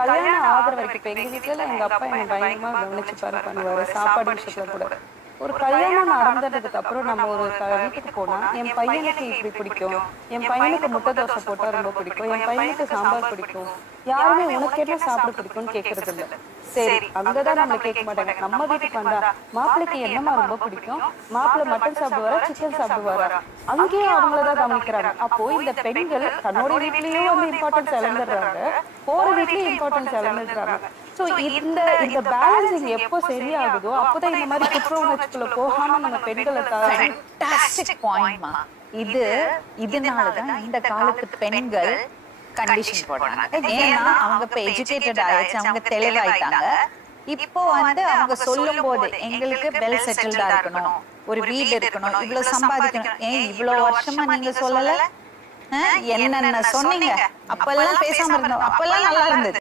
கல்யாணம் ஆகுற வரைக்கும் இப்ப எங்க வீட்டுல எங்க அப்பா என்ன பயங்கரமா கவனிச்சுப்பாரு பண்ணுவாரு சாப்பாடு விஷயத்துல கூட. ஒரு கல்யாணம் நடந்ததுக்கு அப்புறம் நம்ம ஒரு வீட்டுக்கு போனா என் பையனுக்கு இப்படி பிடிக்கும், என் பையனுக்கு முட்டை தோசை போட்டா ரொம்ப பிடிக்கும், என் பையனுக்கு சாம்பார் பிடிக்கும், யாருமே உனக்கு என்ன சாப்பிட பிடிக்கும்னு கேட்கறது இல்ல. சரி, அங்கதான் நம்மள கேட்க மாட்டாங்க. நம்ம வீட்டுக்கு வந்தா மாப்பிள்ளைக்கு என்னமா ரொம்ப பிடிக்கும், மாப்பிள்ளை மட்டன் சாப்பிடுவாரா சிக்கன் சாப்பிடுவாரா, அங்கேயும் அவங்களதான் கவனிக்கிறாங்க. அப்போ இந்த பெண்கள் தன்னோட வீட்லயும் வந்து இம்பார்ட்டன்ஸ் இழந்துடுறாங்க, போற வீட்லயும் இம்பார்ட்டன்ஸ் இழந்துடுறாங்க. சோ இந்த இந்த பேலன்சிங் எப்போ சரியாகுதோ அப்போதான் இந்த மாதிரி குற்ற உணர்ச்சிக்குள்ள போகாம நம்ம பெண்களை இதனாலதான் இந்த காலத்து பெண்கள் கண்டிஷன் போடுறாங்க. ஏன்னா அவங்க இப்ப எஜுகேட்டட் ஆயிடுச்சு, அவங்க தெளிவாயிட்டாங்க. இப்போ வந்து அவங்க சொல்லும் போது எங்களுக்கு வெல் செட்டில்டா இருக்கணும், ஒரு வீடு இருக்கணும், இவ்வளவு சம்பாதிக்கணும். ஏன் இவ்வளவு வருஷமா நீங்க சொல்லல? என்னென்ன சொன்னீங்க? அப்பெல்லாம் பேசாம இருந்தோம், அப்பெல்லாம் நல்லா இருந்தது.